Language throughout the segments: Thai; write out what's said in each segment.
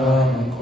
มังโค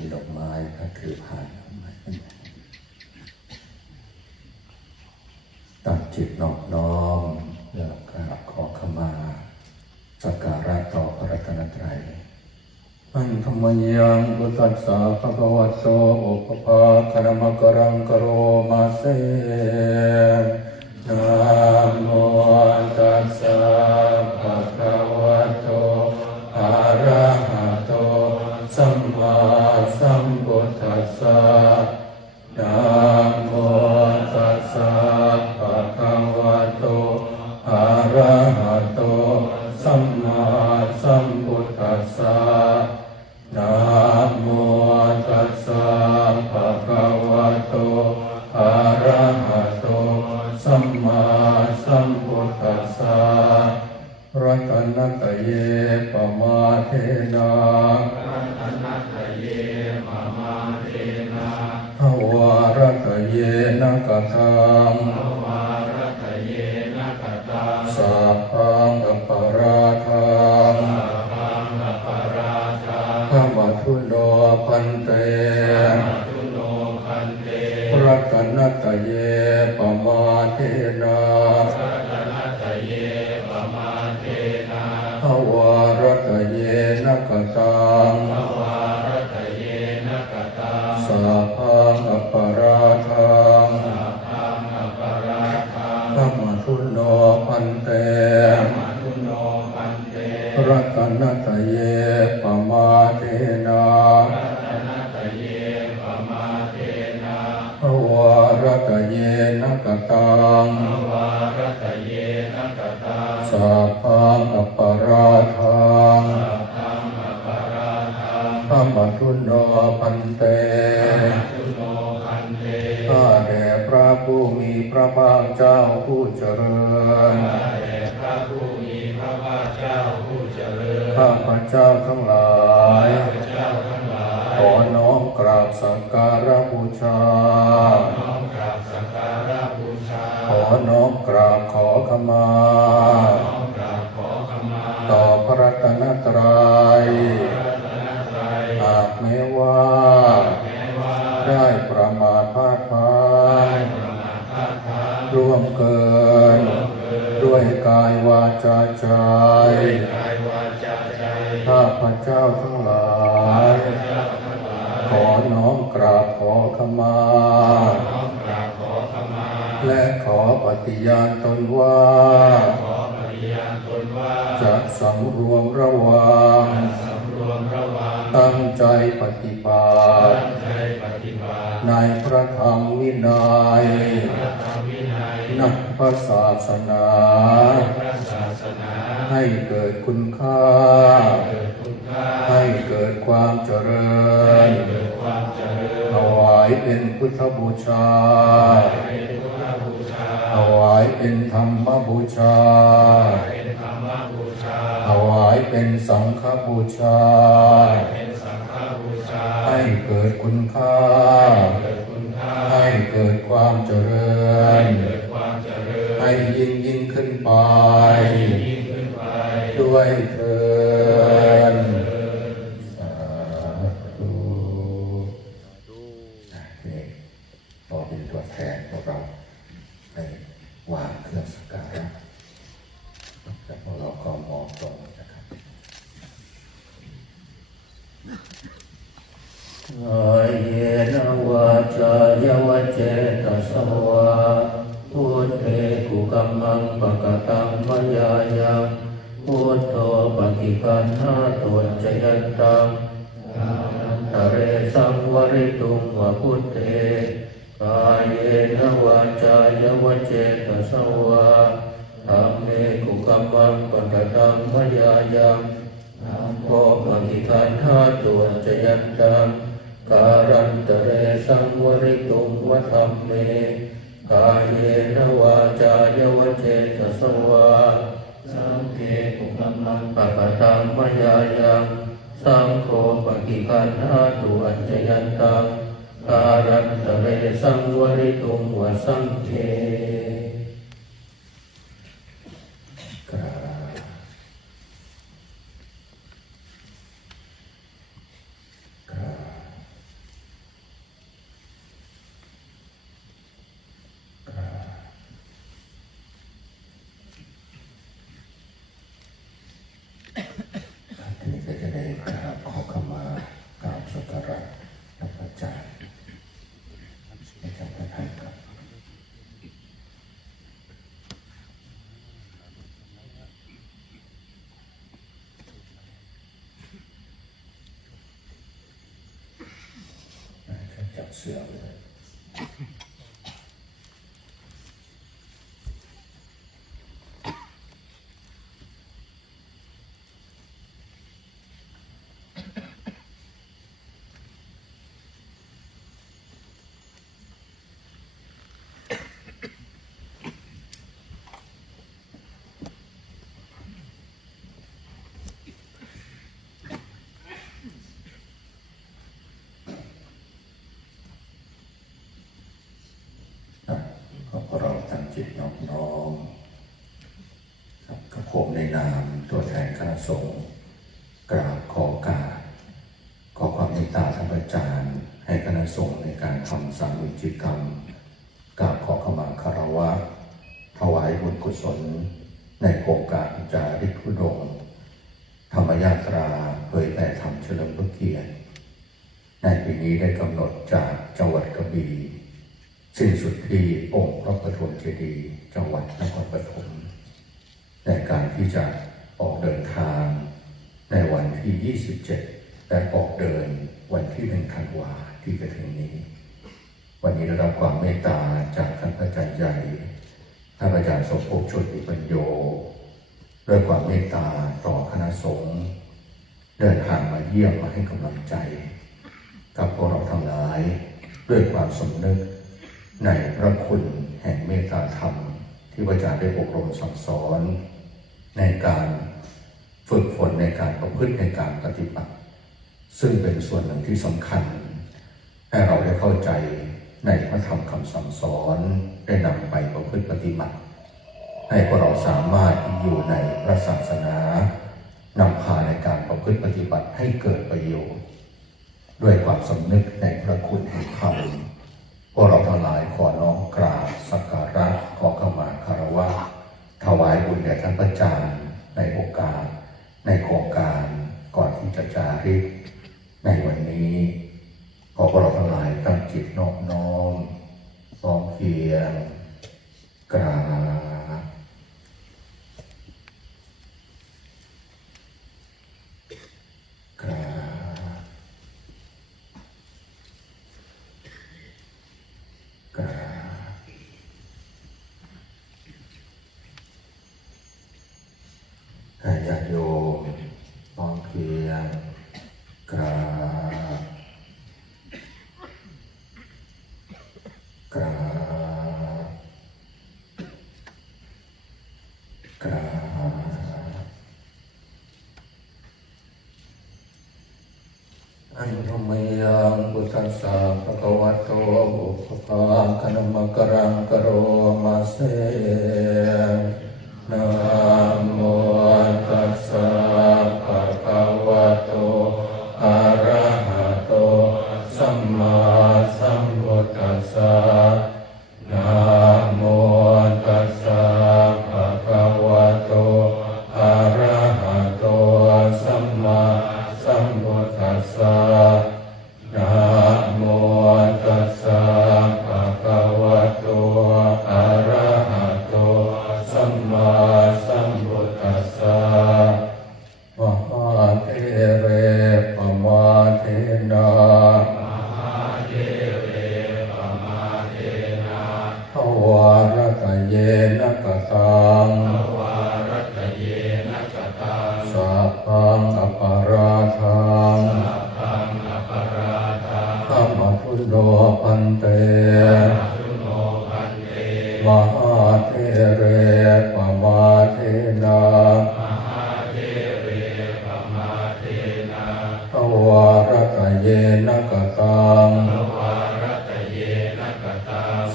ีดอกไม้ก็คือผ่านดอกไม้ตัดจิตนอบน้อมแล้วกราบขอขมาสักการะต่อพระรัตนตรัยอันธรรมยังกุทธัสสะภะคะวะโตอุปภาคารมกรังกโรมาเสนะโมตัสสะ ขอน้อมกราบสักการะบูชา ขอน้อมกราบสักการะบูชา ขอน้อมกราบขอขมา ต่อพระรัตนตรัยหากแม้ว่า ได้ประมาทพลาดพลาดร่วมเกิน ด้วยกายวาจาใจข้าพระเจ้าทั้งหลาย น้อมกราบขอขมา และขอปฏิญาณตนว่า จะสำรวมระวัง ตั้งใจปฏิบัติในพระธรรมวินัยนักพระศาสนา ให้เกิดคุณค่า ให้เกิดความเจริญายเป็นพุทธบูชาเป็นพุทธบูชา ถวายเป็นธรรมบูชาเป็นธรรมบูชาถวายเป็นสังฆบูชาเป็นสังฆบูชา ให้เกิดคุณค่าเกิดคุณค่าให้เกิดความเจริให้ญเกิดความเจริญ ให้ยิ่งยิ่งขึ้นไปยิ่งขึ้นไปด้วยเเป็นตัวแทนพวกเราให้วางเครื่องสักการะแล้วพวกเราก็มองตรงนะครับกายเยนวาจายวเจตสวาพุทเทกุกัมมังปะกตังมยายังพุทโธปฏิคันหาตุจยันตังตะเรสังวริตุงวะพุทเทายเยนวาจายวเจตสวาธรรมเมกุกัมมังปะกตังมยายังโมปฏิคันหาตัวจยันตังการันตเรสังวริตุงวธรรมเมกายเยนวาจายวเจตสวาสังเกตุกัมมังปะปะตังมยายังสังโฆปฏิคันหาตัวจยันตัง การันตเรสังวริตุงวสังเกกราบ ทีนี้ก็จะได้กราบขอขมากราบสักการะพระอาจารย์ในจำพระไทยครับ จับ เสือเลยครับขอเราตั้งจิตน้อมน้อมครับกระผมในนามตัวแทนคณะสงฆ์กราบขอกาสขอความเมตตาท่านอาจารย์ ให้คณะสงฆ์ในการทำสามวิจิกรรมกราบขอขมาคารวะถวายบุญกุศล ในโครงการจาริกธุดงธรรมยาตราเผยแผ่ธรรมเฉลิมพระเกียรติในปีนี้ได้กำหนดจากจังหวัดกระบี่ สิ้นสุดที่องค์พระปฐมเจดีย์จังหวัดนครปฐมในการที่จะออกเดินทาง ในวันที่ 27 และออกเดินวันที่หนึ่งธันวาที่จะถึงนี้ วันนี้ได้รับความเมตตาจากท่านอาจารย์ใหญ่ท่านอาจารย์สมภพชนอิปัญโยด้วยความเมตตาต่อคณะสงฆ์เดินทางมาเยี่ยมมาให้กำลังใจ กับพวกเราทั้งหลายด้วยความสำนึก ในพระคุณแห่งเมตตาธรรม ที่พระอาจารย์ได้อบรมสั่งสอน ในการฝึกฝนในการประพฤติในการปฏิบัติ ซึ่งเป็นส่วนหนึ่งที่สำคัญ ให้เราได้เข้าใจในพระธรรมคำสั่งสอนได้นำไปประพฤติปฏิบัติ ให้พวกเราสามารถอยู่ในพระศาสนานำพาในการประพฤติปฏิบัติให้เกิดประโยชน์ ด้วยความสำนึกในพระคุณแห่ง กราบกราบอันธรรยังพุทธัสสะภะคะวะโตอุปปาคณมกรังกโรมาเสนา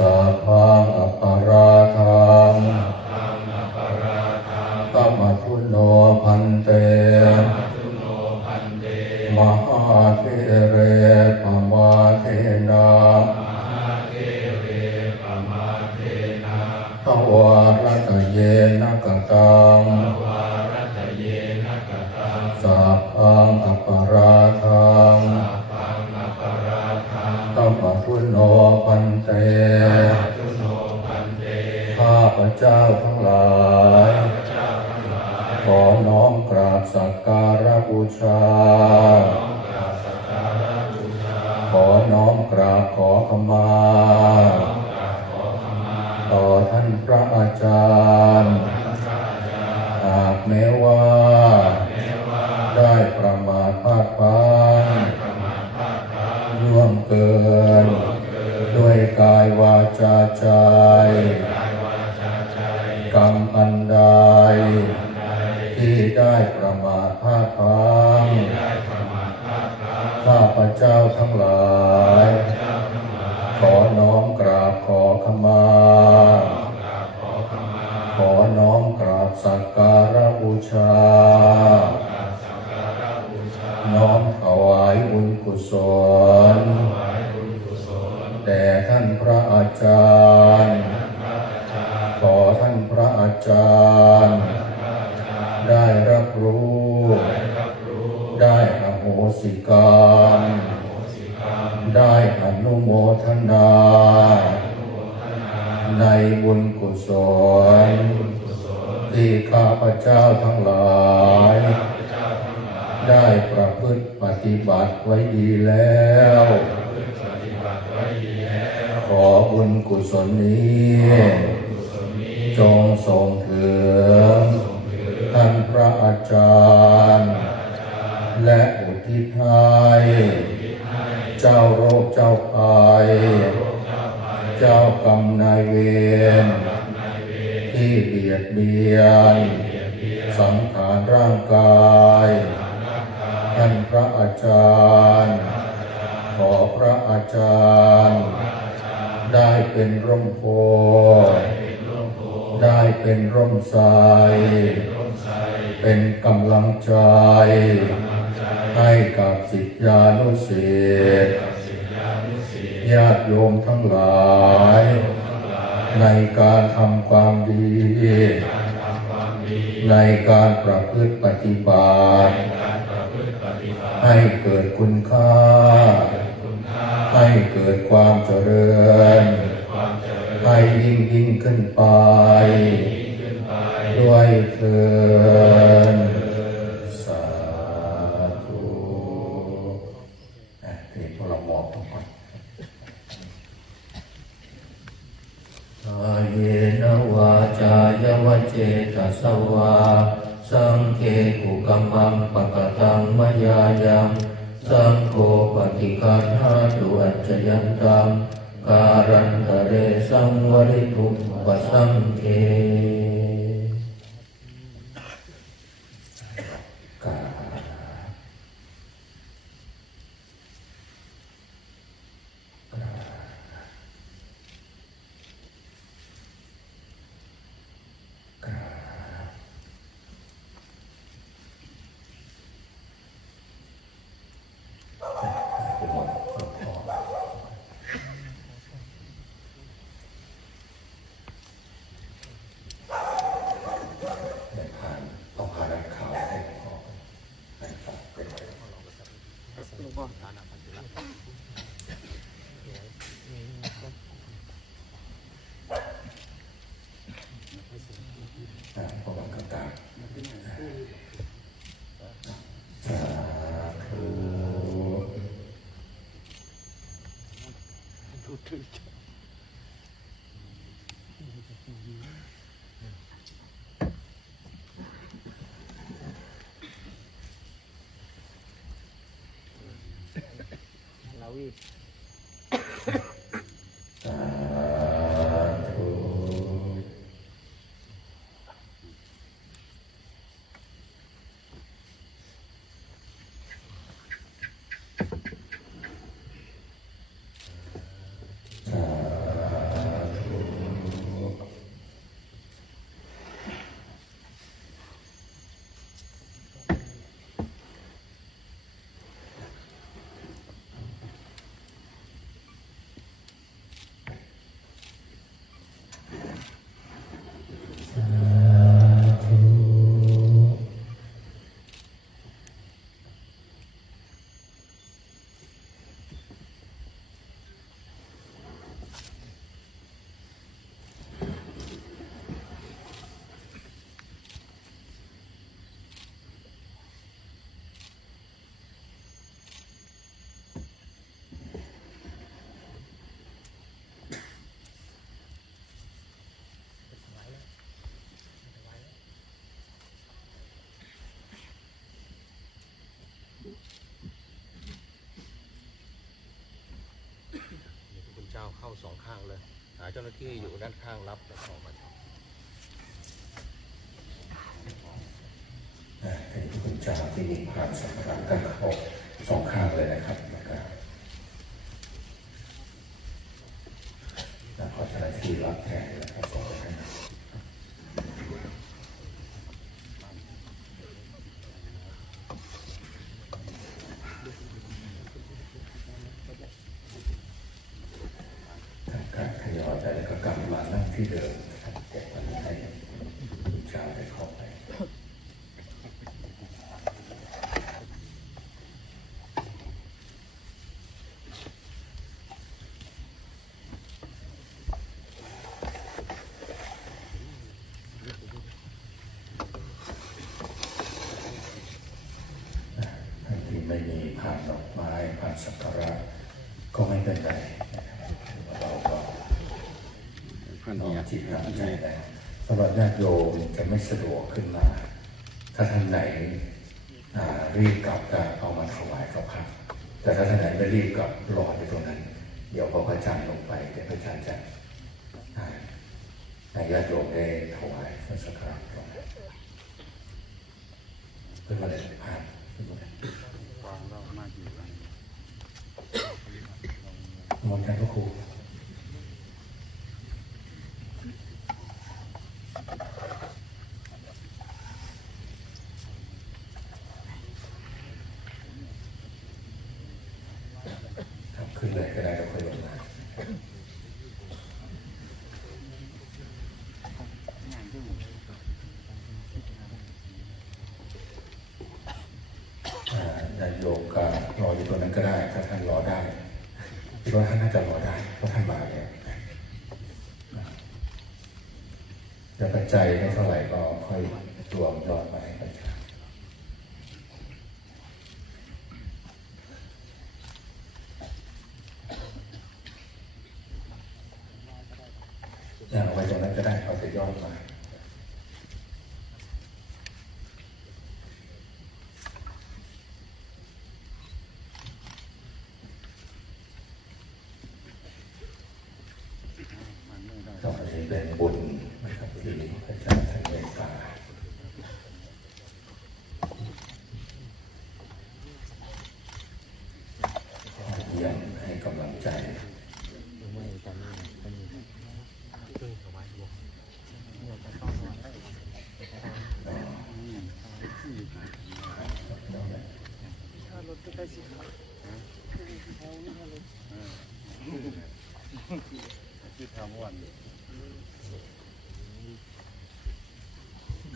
สัพพั จา พระอาจารย์ ขอท่านพระอาจารย์ ศลนี้ จงส่งถึงท่านพระอาจารย์ และอุทิศให้เจ้าโรคเจ้าภัยเจ้ากรรมนายเวรที่เบียดเบียน สังขารร่างกายท่านพระอาจารย์ ขอพระอาจารย์ ได้เป็นร่มโพธิ์ได้เป็นร่มไทรเป็นกำลังใจ ให้กับสิทธิานุสิษย์ญาติโยมทั้งหลาย ในการทำความดี ในการประพฤติปฏิบัติ ให้เกิดคุณค่า ให้เกิดความเจริญ ให้ยิ่งยิ่งขึ้นไป ด้วยเถินสาธุอะที่พวกเรามอบทุกคนอาเยนวาจายวเจตสวาสังเคกุกัมมังปะกตังมยายังสังโฆปฏิคันห ทุปปะสัมเคกา อ่าพระวังกตาสาธุ ล สองข้างเลย หาเจ้าหน้าที่อยู่ด้านข้างรับแล้วออกมาอ่าเป็นคุณจ่าที่มีความสัมพันธ์กันครบสองข้างเลยนะครับนะครับแล้วก็จะได้ที่รับแทนแล้วก็งไปให้ ทำการทยอยไปแล้วก็กลับมานั่งที่เดิมนะครับเก็บมันให้คุณชาได้เข้าไป ท่านที่ไม่มีผ่านดอกไม้ผ่านสักการะก็ไม่ เป็นไรนะครับเราก็น้อมจิตน้อมใจได้สำหรับญาติโยมจะไม่สะดวกขึ้นมา ถ้าท่านไหนรีบกลับก็เอามาถวายกับพระแต่ถ้าท่านไหนไม่รีบกลับรออยู่ตรงนั้น เดี๋ยวพอพระอาจารย์ลงไปเดี๋ยวพระอาจารย์จะให้ญาติโยมได้ถวายพระสักการะตรงนั้นเพื่อมาเลยผ่านขึ้นมาเลย มนต์กันพระครูขึ้นเลยก็ได้แล้วค่อยลงมาอ่าโยก็รออยู่ตรงนั้นก็ได้ถ้าท่านรอได้ คิดว่าท่านน่าจะรอได้เพราะท่านมาแล้วจะปัจจัยไม่เท่าไหร่ก็ค่อยรวมยอดมาให้ปัจจัยอย่างไว้ตรงนั้นก็ได้เอาแต่ยอดมา ก็อันนี้เป็นบุญนะครับที่พระเจ้าท่านเมตตาเยี่ยมให้กำลังใจ ไม่ตอนนี้เป็นเครื่องถวายบอกเนี่ยจะต้องวางได้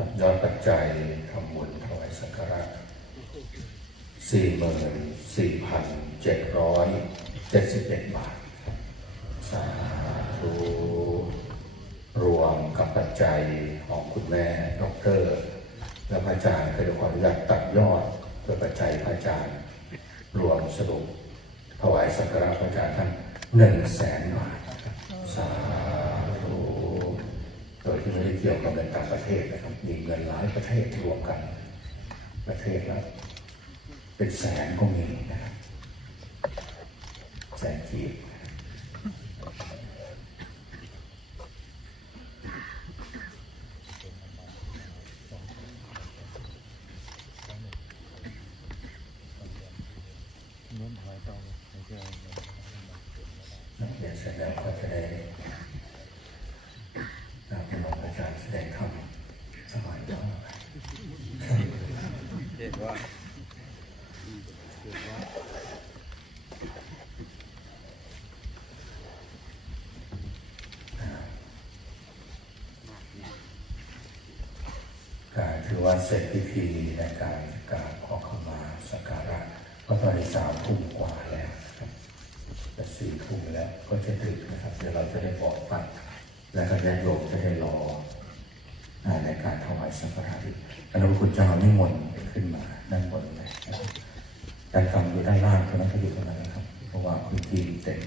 ครับยอดปัจจัยทำบุญถวายสักการะสี่หมื่นสี่พันเจ็ดร้อยเจ็ดสิบเอ็ดบาท สาธุรวมกับปัจจัยของคุณแม่ดรและพระอาจารย์ก็จะขออนุญาตตัดยอดเพื่อปัจจัยพระอาจารย์ รวมสรุปถวายสักการะพระอาจารย์ท่านหนึ่งแสนบาทสาธุโดย ที่ไม่ได้เกี่ยวกับเงินต่างประเทศนะครับ มีเงินหลายประเทศรวมกัน ประเทศละเป็นแสนก็มีนะครับแสนกีบเน้นถอยต่อไม่ใช่เรียนเสร็จแล้วก็จะได้นำพระบรมอาจารย์แสดงธรรมสมัยต่อไป เห็นว่าเห็นว่า การถือว่าเสร็จพิธีในการกราบขอขมาสักการะก็ตอนนี้สามทุ่มกว่าแล้วจะสี่ทุ่มแล้วก็จะดึกนะครับ เดี๋ยวเราจะได้บอกไปและก็ญาติโยมจะได้รอ การถวายสังฆทาระอีกอนุคุณเจ้านิมนต์ขึ้นมาด้านบนเลยนะครับการทำอยู่ด้านล่างเท่านั้นก็อยู่ตรงนั้นนะครับ เพราะว่าคุณทีมเต็ม